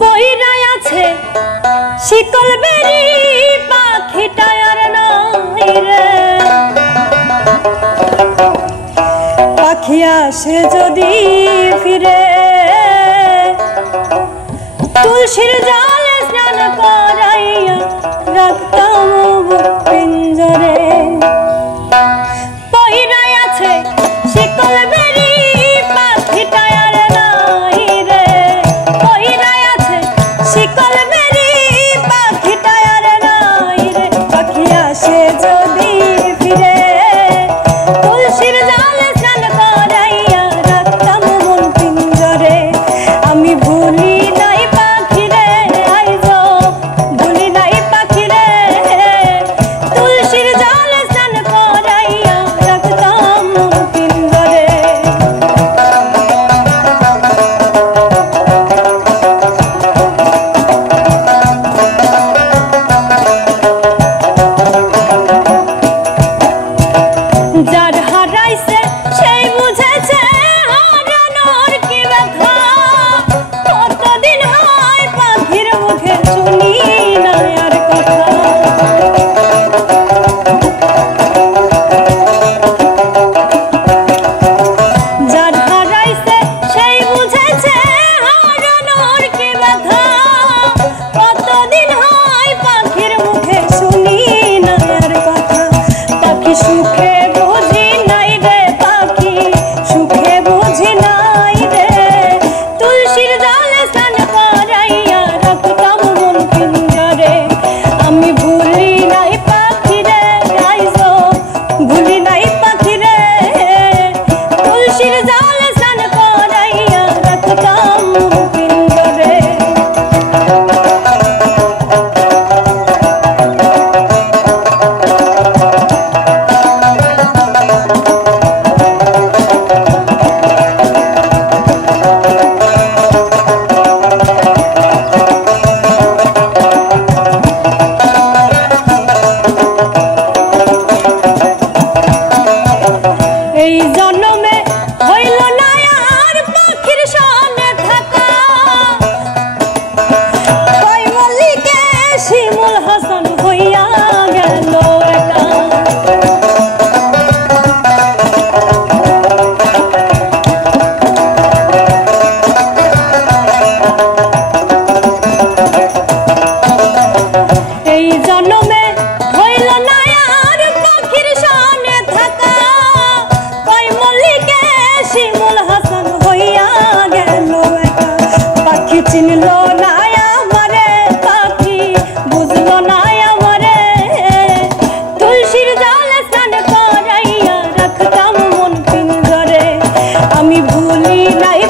পইরাই আছে শিকল বেরি পাখিটা আর নাই রে পাখি আসে যদি ফিরে তুলসীর জলে স্নান করাইয়া রাখতাম পিঞ্জরে পইরাই আছে শিকল বেরি পাখিটা আর নাই রে পইরাই আছে শিকল বেরি পাখিটা আর নাই রে পাখি আসে যদি ফিরে তুলসীর জলে স্নান করাইয়া রাখতাম মন পিঞ্জরে আমি ভুলি নাই পাখি রে আইজো ভুলি নাই পাখি রে তুলসীর জলে স্নান করাইয়া রাখতাম মন পিঞ্জরে যার হারাইছে সেই বুঝেছে হারানোর কি ব্যথা কতদিন হয় পাখির মুখে শুনি না আর কথা যার হারাইছে সেই বুঝেছে হারানোর কি ব্যথা কতদিন হয় পাখির মুখে শুনি না আর কথা পাখি সুখে বুঝি নাই রে পাখি সুখে বুঝি নাই রে তুলসীর জলে স্নান করাইয়া রাখতাম মন পিঞ্জরে আমি ভুলি নাই পাখি রে আইজো ভুলি নাই পাখি রে তুলসীর জলে স্নান করাইয়া রাখতাম মন পিঞ্জরে এই জন্মে হইল না আর পাখির সনে থাকা কই মল্লিকে শিমুল হাসান হইয়া গেল একা এই জন্মে হইল না আর পাখির সনে থাকা কই মল্লিকে শিমুল হাসান হইয়া গেল একা পাখি চিনল না আমারে পাখি বুঝল না আমারে তুলসীর জলে স্নান করাইয়া রাখতাম মন পিঞ্জরে আমি ভুলি নাই